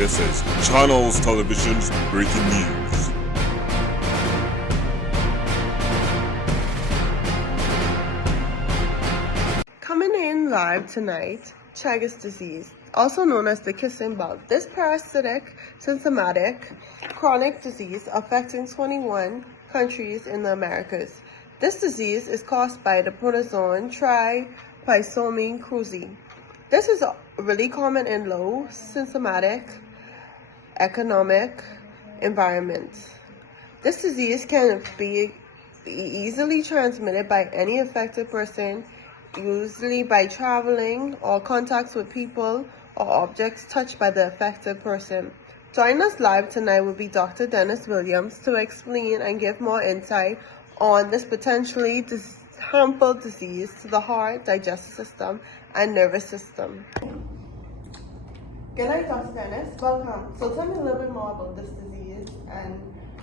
This is Channels Television's breaking news. Coming in live tonight, Chagas disease, also known as the kissing bug. This parasitic, symptomatic, chronic disease affecting 21 countries in the Americas. This disease is caused by the protozoan Trypanosome cruzi. This is really common in low symptomatic economic environments. This disease can be easily transmitted by any affected person, usually by traveling or contacts with people or objects touched by the affected person. Joining us live tonight will be Dr. Dennis Williams to explain and give more insight on this potentially harmful disease to the heart, digestive system, and nervous system. Good night, Dr. Dennis. Welcome. So tell me a little bit more about this disease and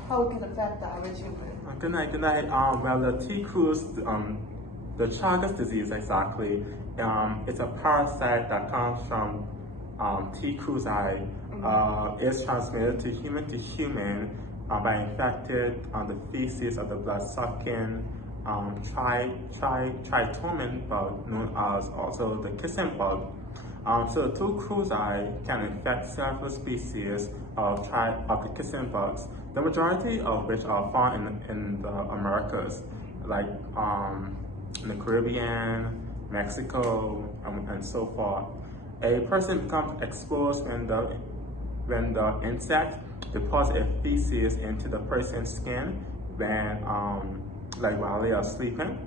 how it can affect the average human. Good night. Well, the the Chagas disease exactly, it's a parasite that comes from T. cruzi. It's transmitted to human by infected the feces of the blood-sucking tritomine bug, known as also the kissing bug. So the two cruzi can infect several species of the kissing bugs, the majority of which are found in the Americas, like in the Caribbean, Mexico, and so forth. A person becomes exposed when the insect deposits feces into the person's skin while they are sleeping,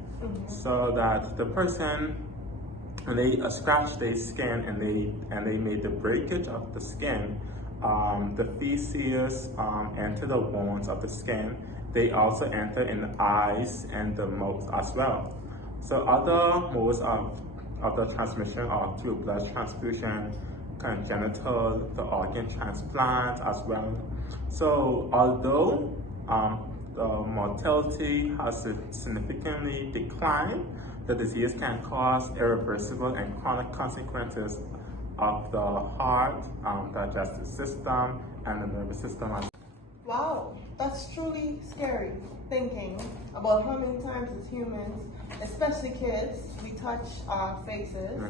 so that the person, when they scratch their skin and they made the breakage of the skin, the feces enter the bones of the skin. They also enter in the eyes and the mouth as well. So other modes of the transmission are through blood transfusion, congenital, the organ transplant as well. So although the mortality has significantly declined, the disease can cause irreversible and chronic consequences of the heart, digestive system, and the nervous system. Wow, that's truly scary, thinking about how many times as humans, especially kids, we touch our faces,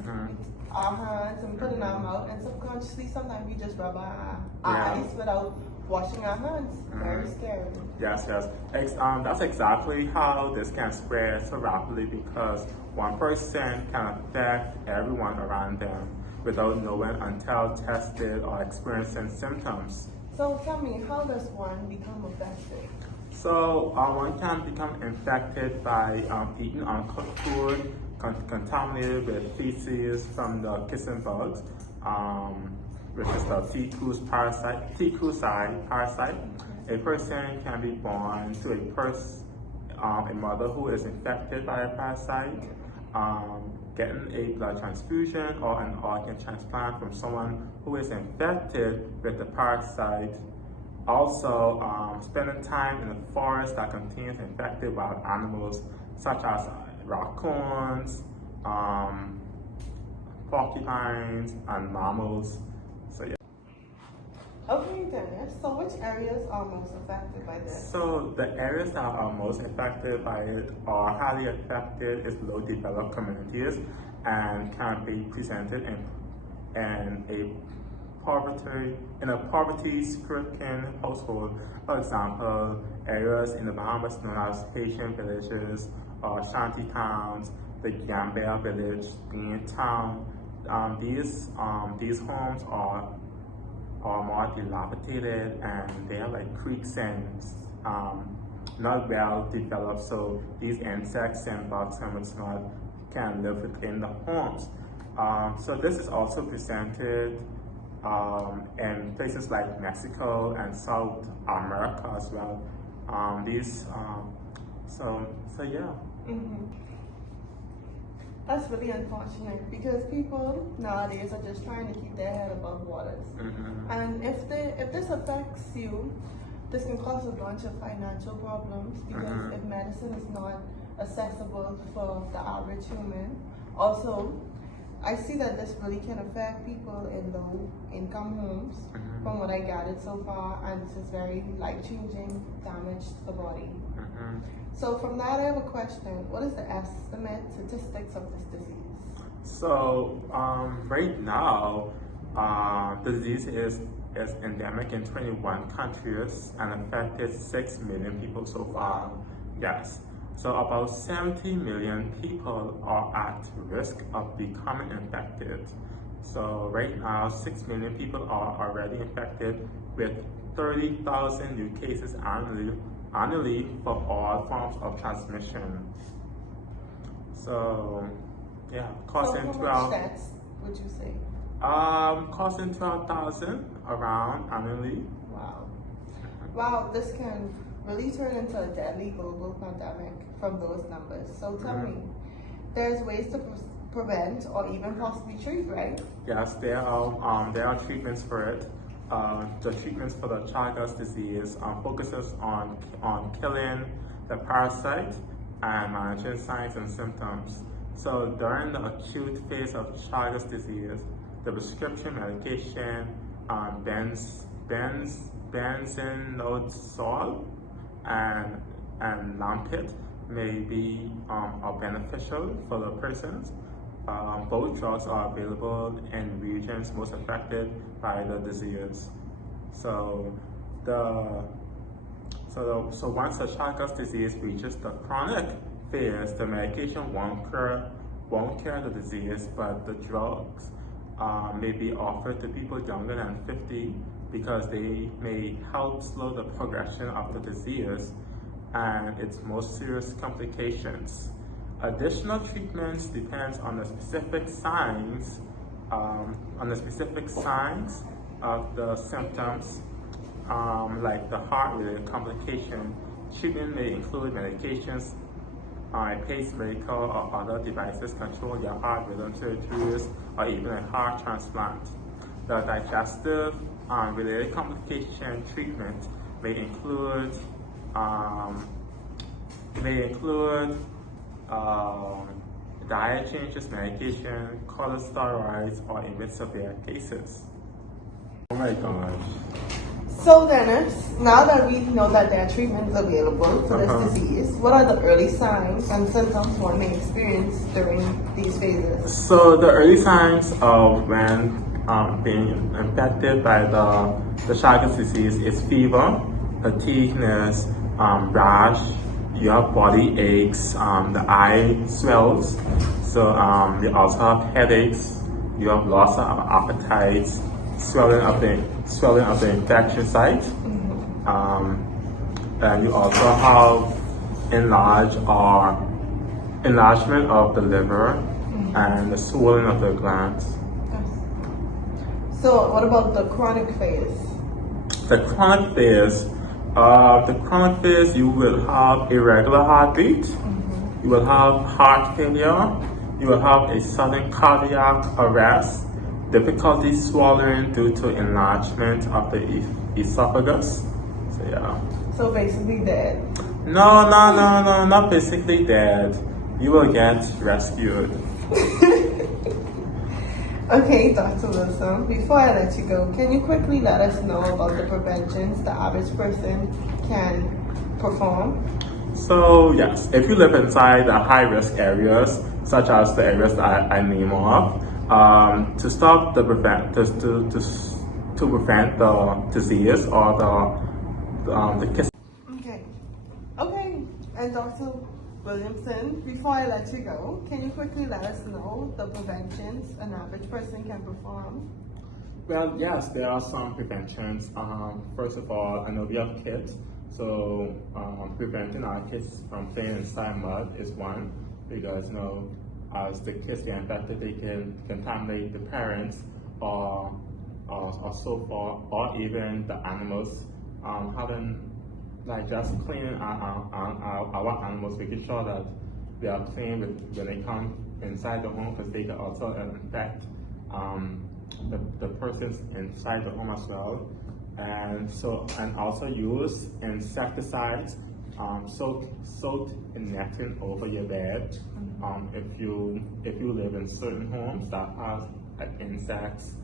our hands, and we put it in our mouth, and subconsciously sometimes we just rub our eyes without washing our hands. Very scary. Yes. That's exactly how this can spread so rapidly, because one person can affect everyone around them without knowing until tested or experiencing symptoms. So tell me, how does one become affected? So one can become infected by eating uncooked food contaminated with feces from the kissing bugs, which is the T. cruzi parasite. A person can be born to a mother who is infected by a parasite, getting a blood transfusion or an organ transplant from someone who is infected with the parasite. Also, spending time in a forest that contains infected wild animals such as raccoons, porcupines, and mammals. So yeah. Okay, Dennis, so which areas are most affected by this? So the areas that are most affected by it or highly affected is low developed communities, and can be presented in a poverty-stricken household. For example, areas in the Bahamas known as Haitian villages or shanty towns, the Gambia village, Bean town. These homes are more dilapidated, and they are like creeks and not well developed, so these insects and bugs can live within the homes. So this is also presented in places like Mexico and South America as well. So yeah. That's really unfortunate, because people nowadays are just trying to keep their head above waters. And if this affects you, this can cause a bunch of financial problems, because if medicine is not accessible for the average human, also I see that this really can affect people in low income homes, from what I gathered so far, and this is very life-changing damage to the body. So from that, I have a question. What is the estimate statistics of this disease? So right now, the disease is endemic in 21 countries and affected 6 million people so far. Yes. So about 70 million people are at risk of becoming infected. So right now, 6 million people are already infected with 30,000 new cases annually for all forms of transmission. So yeah, causing so 12. deaths would you say? Causing 12,000 around annually. Wow. Wow, this can really turn into a deadly global pandemic from those numbers. So tell me, there's ways to prevent or even possibly treat, right? Yes, there are treatments for it. The treatments for the Chagas disease focuses on killing the parasite and managing signs and symptoms. So during the acute phase of Chagas disease, the prescription medication benzonosol and lampit may be beneficial for the persons. Both drugs are available in regions most affected by the disease. So once the Chagas disease reaches the chronic phase, the medication won't cure the disease, but the drugs may be offered to people younger than 50 because they may help slow the progression of the disease and its most serious complications. Additional treatments depends on the specific signs, of the symptoms, like the heart-related complication. Treatment may include medications, a pacemaker or other devices control your heart rhythm, surgeries, or even a heart transplant. The digestive related complication treatment may include diet changes, medication, corticosteroids, or even severe cases. Oh my gosh. So Dennis, now that we know that there are treatments available for this disease, what are the early signs and symptoms one may experience during these phases? So the early signs of when being infected by the Chagas disease is fever, fatigueness, rash, you have body aches, the eye swells, so you also have headaches, you have loss of appetite, swelling of the infection site, and you also have enlargement of the liver and the swelling of the glands. So what about the chronic phase? The chronic phase, you will have irregular heartbeat, you will have heart failure, you will have a sudden cardiac arrest, difficulty swallowing due to enlargement of the esophagus. So yeah. So basically dead. No, not basically dead. You will get rescued. Okay, Dr. Wilson, before I let you go, can you quickly let us know about the preventions the average person can perform? So yes, if you live inside the high-risk areas, such as the areas that I name off, to prevent the disease or the kiss. Okay, and Dr. Williamson, before I let you go, can you quickly let us know the preventions an average person can perform? Well, yes, there are some preventions. First of all, I know we have kids, so preventing our kids from playing inside mud is one, because as the kids get infected, they can contaminate the parents or so forth, or even the animals. Just cleaning our animals, making sure that they are clean when they come inside the home, because they can also infect the persons inside the home as well. And also use insecticides soak netting over your bed. If you live in certain homes that have insects,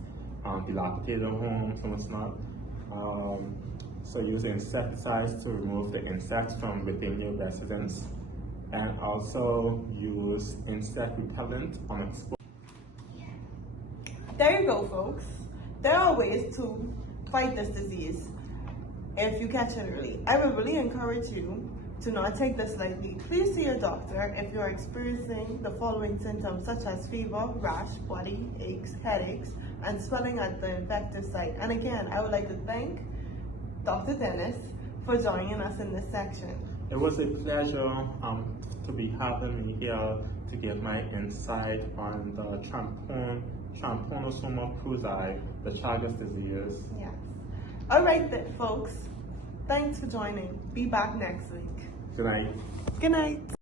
dilapidated homes, some it's not. So use insecticides to remove the insects from within your residence, and also use insect repellent on exposed. There you go, folks. There are ways to fight this disease if you catch it early. I would really encourage you to not take this lightly. Please see your doctor if you are experiencing the following symptoms such as fever, rash, body aches, headaches, and swelling at the infected site. And again, I would like to thank Dr. Dennis for joining us in this section. It was a pleasure to be having me here to give my insight on the Trypanosoma cruzi, the Chagas disease. Yes. All right, then, folks. Thanks for joining. Be back next week. Good night. Good night.